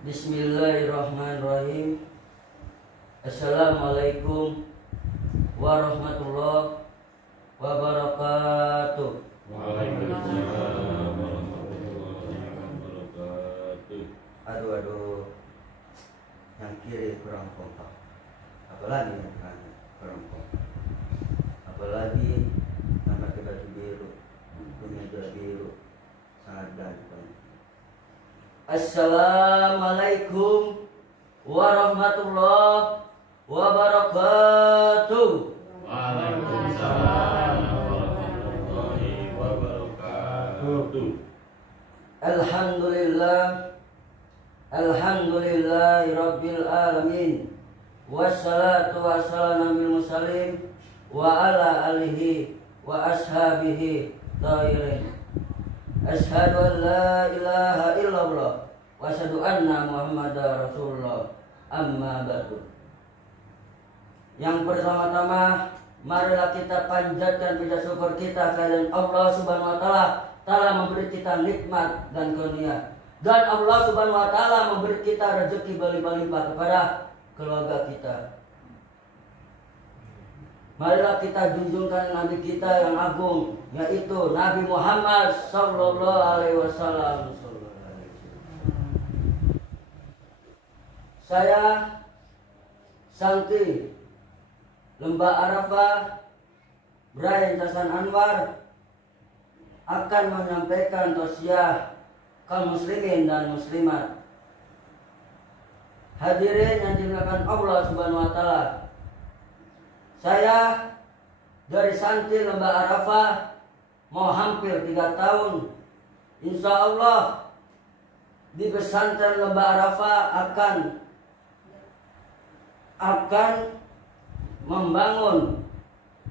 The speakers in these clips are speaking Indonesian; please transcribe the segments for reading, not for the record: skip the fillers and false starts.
Bismillahirrahmanirrahim. Assalamualaikum warahmatullahi wabarakatuh. Waalaikumsalam warahmatullahi wabarakatuh. Aduh, yang kiri kurang kompak, apalagi yang kanan kurang kompak, apalagi yang pakai baju biru, punya baju biru, sangat ganteng. Assalamualaikum warahmatullahi wabarakatuh. Waalaikumsalam warahmatullahi wabarakatuh. Alhamdulillahi rabbil alamin. Wassalatu wassalamu nabil mursalin wa ala alihi wa ashabihi thahirin. Asyhadu an la ilaha illallah wa asyhadu anna Muhammadar Rasulullah. Amma ba'du. Yang pertama-tama, marilah kita panjatkan puja syukur kita kepada Allah Subhanahu wa taala telah memberi kita nikmat dan karunia. Dan Allah Subhanahu wa taala memberi kita rezeki berlimpah-limpah kepada keluarga kita. Marilah kita junjungkan Nabi kita yang agung, yaitu Nabi Muhammad sallallahu alaihi wasallam. Saya Santi Lembah Arafah Brian Hasan Anwar akan menyampaikan tausiah kaum muslimin dan muslimat. Hadirin yang dimuliakan Allah Subhanahu wa taala. Saya dari Santi Lembah Arafah mau hampir 3 tahun. Insya Allah di pesantren Lembah Arafah akan membangun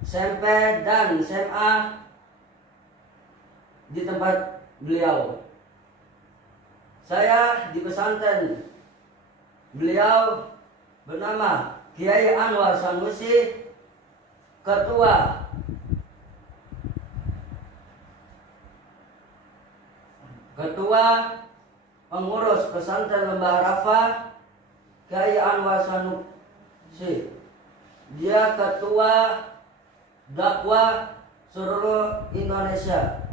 SMP dan SMA di tempat beliau. Saya di pesantren beliau bernama Kiai Anwar Sanusi, ketua pengurus pesantren Lembah Arafah Kiai Anwar Sanusi. Dia ketua dakwah seluruh Indonesia.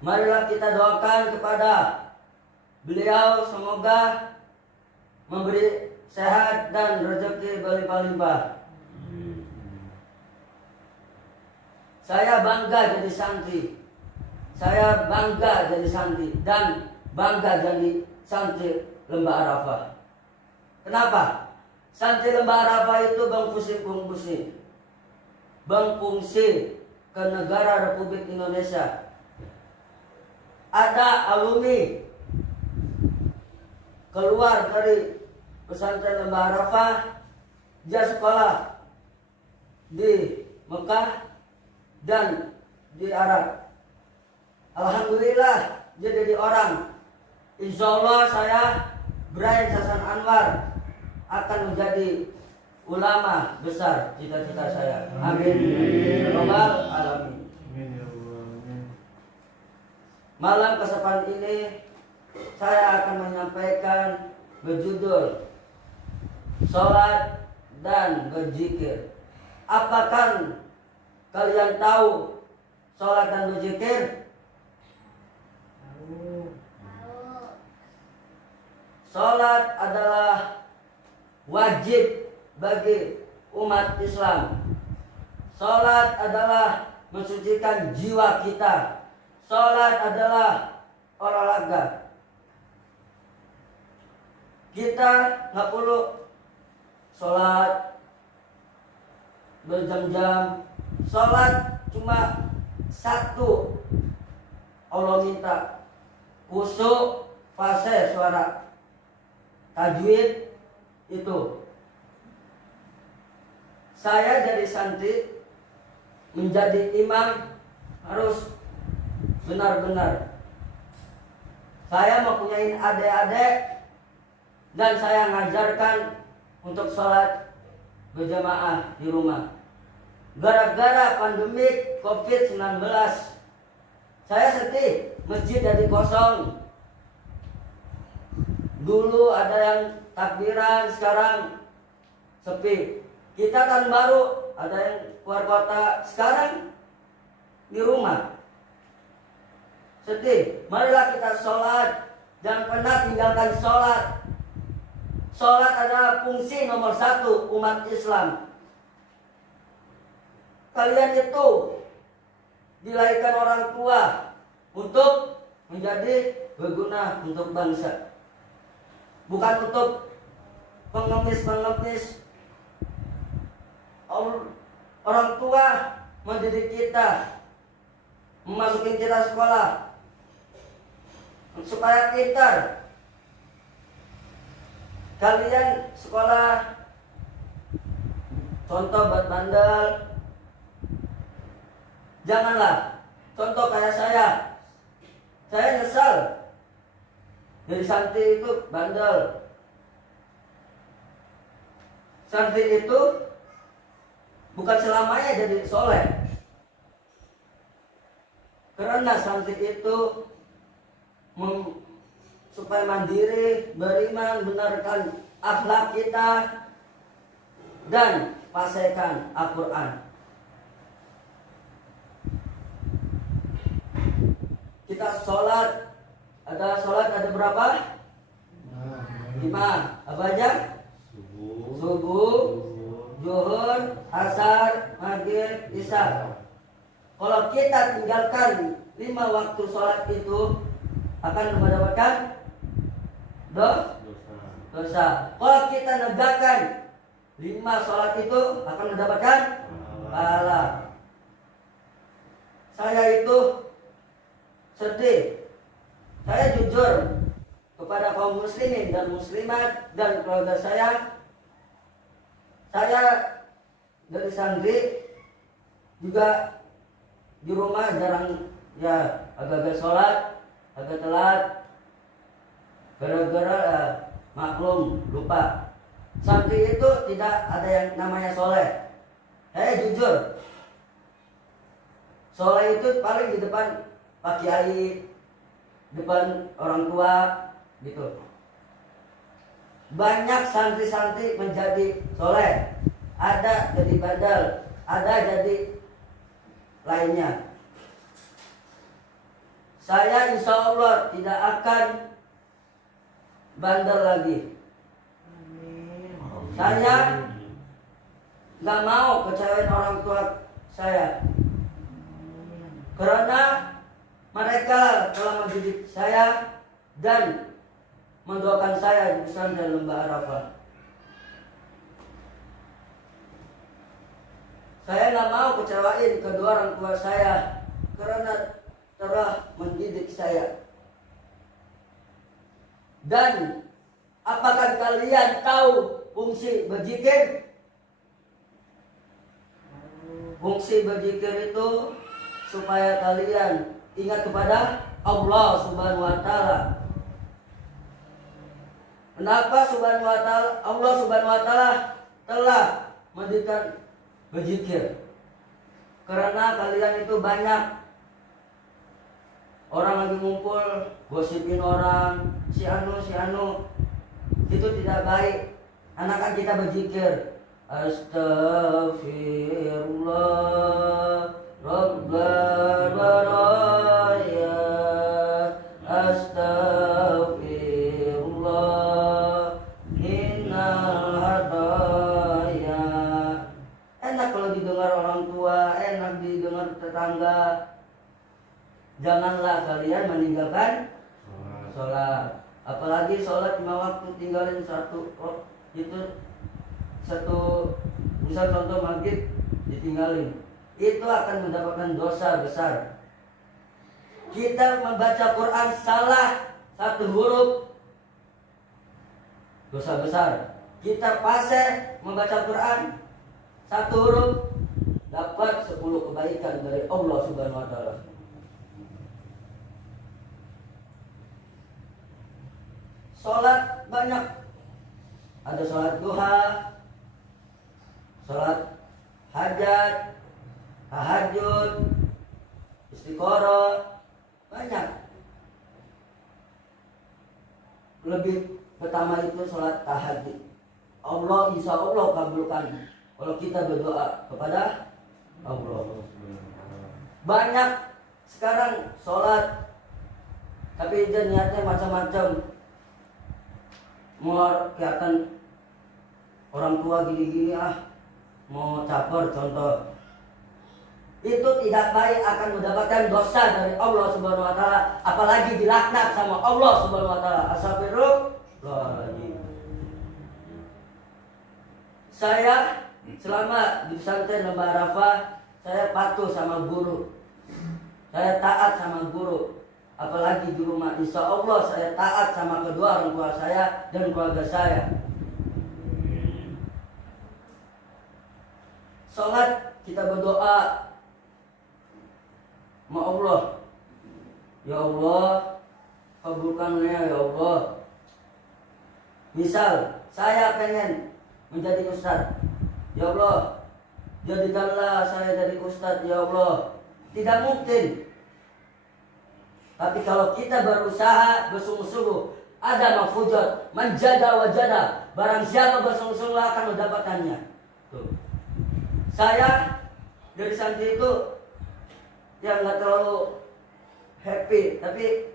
Marilah kita doakan kepada beliau semoga memberi sehat dan rezeki berlimpah-limpah. Saya bangga jadi santri. Saya bangga jadi santri dan bangga jadi santri Lembah Arafah. Kenapa? Santri Lembah Arafah itu berfungsi ke negara Republik Indonesia. Ada alumni keluar dari pesantren Lembah Arafah, dia sekolah di Mekah dan di Arab. Alhamdulillah dia jadi orang. Insya Allah saya Brian Hasan Anwar akan menjadi ulama besar, cita-cita saya. Amin. Rabbal alamin. Malam kesempatan ini saya akan menyampaikan berjudul Salat dan berzikir. Apakah kalian tahu salat dan berzikir? Salat adalah wajib bagi umat Islam. Salat adalah mensucikan jiwa kita. Salat adalah olahraga. Kita nggak perlu salat berjam-jam. Salat cuma satu. Allah minta khusyuk, fasih suara, tajwid itu. Saya jadi santri, menjadi imam harus benar-benar. Saya mempunyai adik-adik dan saya ngajarkan untuk sholat berjamaah di rumah. Gara-gara pandemi COVID-19, saya sedih, masjid jadi kosong. Dulu ada yang takbiran, sekarang sepi. Kita tahun baru, ada yang keluar kota, sekarang di rumah. Sedih. Marilah kita sholat. Jangan pernah tinggalkan sholat. Sholat adalah fungsi nomor 1 umat Islam. Kalian itu dilahirkan orang tua untuk menjadi berguna untuk bangsa, bukan untuk pengemis-pengemis. Orang tua mendidik kita, memasukin kita sekolah supaya pintar. Kalian sekolah contoh buat bandel. Janganlah contoh kayak saya. Saya nyesal jadi santri itu bandel. Santri itu bukan selamanya jadi soleh. Karena santri itu supaya mandiri, beriman, benarkan akhlak kita, dan pasaikan Al-Quran. Kita sholat, ada berapa? 5. Apa aja? Subuh, zuhur, asar, maghrib, isya. Kalau kita tinggalkan 5 waktu sholat itu, akan mendapatkan dosa. Kalau kita negakkan 5 sholat itu, akan mendapatkan pahala. Saya itu sedih. Saya jujur kepada kaum muslimin dan muslimat dan keluarga saya. Saya dari santri juga di rumah jarang, ya agak-agak sholat, agak telat, gara-gara maklum lupa. Santri itu tidak ada yang namanya soleh. Saya jujur, soleh itu paling di depan Pak Kiai, depan orang tua gitu. Banyak santri-santri menjadi soleh, ada jadi bandel, ada jadi lainnya. Saya insya Allah tidak akan bandel lagi. Saya nggak mau kecewain orang tua saya, karena mereka telah mendidik saya dan mendoakan saya di pesantren Lembah Arafah. Saya nggak mau kecewain kedua orang tua saya karena telah mendidik saya. Dan apakah kalian tahu fungsi berzikir? Fungsi berzikir itu supaya kalian ingat kepada Allah Subhanahu wa taala. Kenapa Allah Subhanahu wa taala telah mendirikan berzikir? Karena kalian itu banyak orang lagi ngumpul gosipin orang, si anu, itu tidak baik. Anakan kita berzikir, Astaghfirullah Rabbal baraya, Astaghfirullah innal hadaya. Enak kalau didengar orang tua, enak didengar tetangga. Janganlah kalian meninggalkan sholat. Apalagi sholat 5 waktu, tinggalin satu. Misal contoh maghrib ditinggalin, itu akan mendapatkan dosa besar. Kita membaca Quran salah 1 huruf, dosa besar. Kita fasih membaca Quran 1 huruf, dapat 10 kebaikan dari Allah Subhanahu wa taala. Sholat banyak, ada sholat duha, sholat hajat, tahajud, istiqoroh, banyak. Lebih pertama itu sholat tahajud. Allah insya Allah kabulkan kalau kita berdoa kepada Allah. Banyak sekarang sholat tapi dia niatnya macam-macam, mau kelihatan orang tua gini-gini, mau caper contoh. Itu tidak baik, akan mendapatkan dosa dari Allah Subhanahu wa taala, apalagi dilaknat sama Allah Subhanahu wa taala. Astagfirullahaladzim. Saya selama di pesantren Lembah Arafah, saya patuh sama guru. Saya taat sama guru. Apalagi di rumah, insya Allah saya taat sama kedua orang tua saya dan keluarga saya. Sholat kita berdoa sama Allah. Ya Allah, kabulkannya ya Allah. Misal saya pengen menjadi ustadz, ya Allah, jadikanlah saya jadi ustadz ya Allah. Tidak mungkin. Tapi kalau kita berusaha bersungguh-sungguh, ada mafujat, manjada wajada, barang siapa bersungguh-sungguh akan mendapatkannya. Tuh. Saya dari santri itu yang nggak terlalu happy, tapi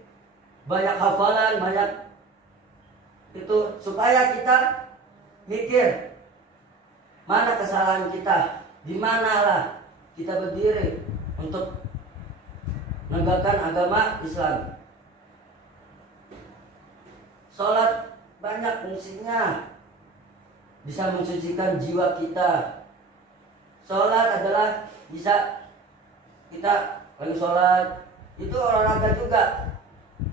banyak hafalan, banyak itu supaya kita mikir mana kesalahan kita, di manalah kita berdiri untuk menegakkan agama Islam. Sholat banyak fungsinya, bisa mensucikan jiwa kita. Sholat adalah bisa kita lagi sholat itu olahraga juga,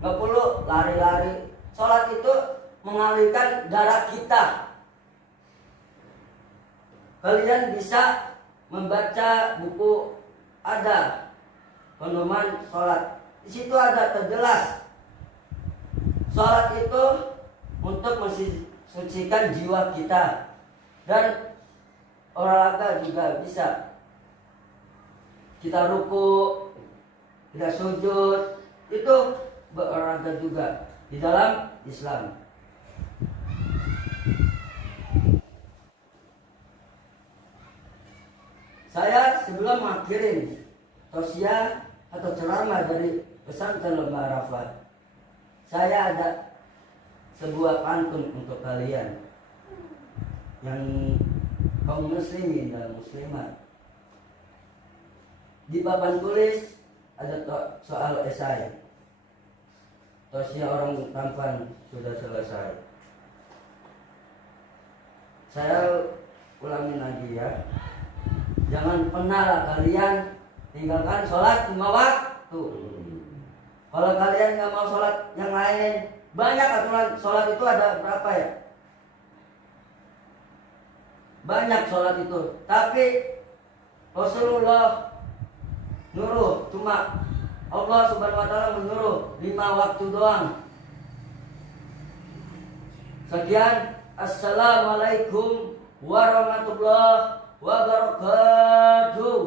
nggak perlu lari-lari. Sholat itu mengalirkan darah kita. Kalian bisa membaca buku, ada pedoman sholat. Di situ ada terjelas. Sholat itu untuk mensucikan jiwa kita, dan olahraga juga bisa. Kita ruku, kita sujud, itu berolahraga juga di dalam Islam. Saya sebelum mengakhiri tausiah atau ceramah dari pesantren Lembah Arafah, saya ada sebuah pantun untuk kalian yang kaum muslimin dan muslimat. Di papan tulis ada soal esai. Tausiah orang tampan sudah selesai. Saya ulangin lagi ya. Jangan pernah kalian tinggalkan sholat 5 waktu. Kalau kalian nggak mau sholat yang lain, banyak aturan sholat itu ada berapa ya? Banyak sholat itu. Tapi Rasulullah nyuruh, cuma Allah Subhanahu wa taala menyuruh 5 waktu doang. Sekian, assalamualaikum warahmatullahi wabarakatuh.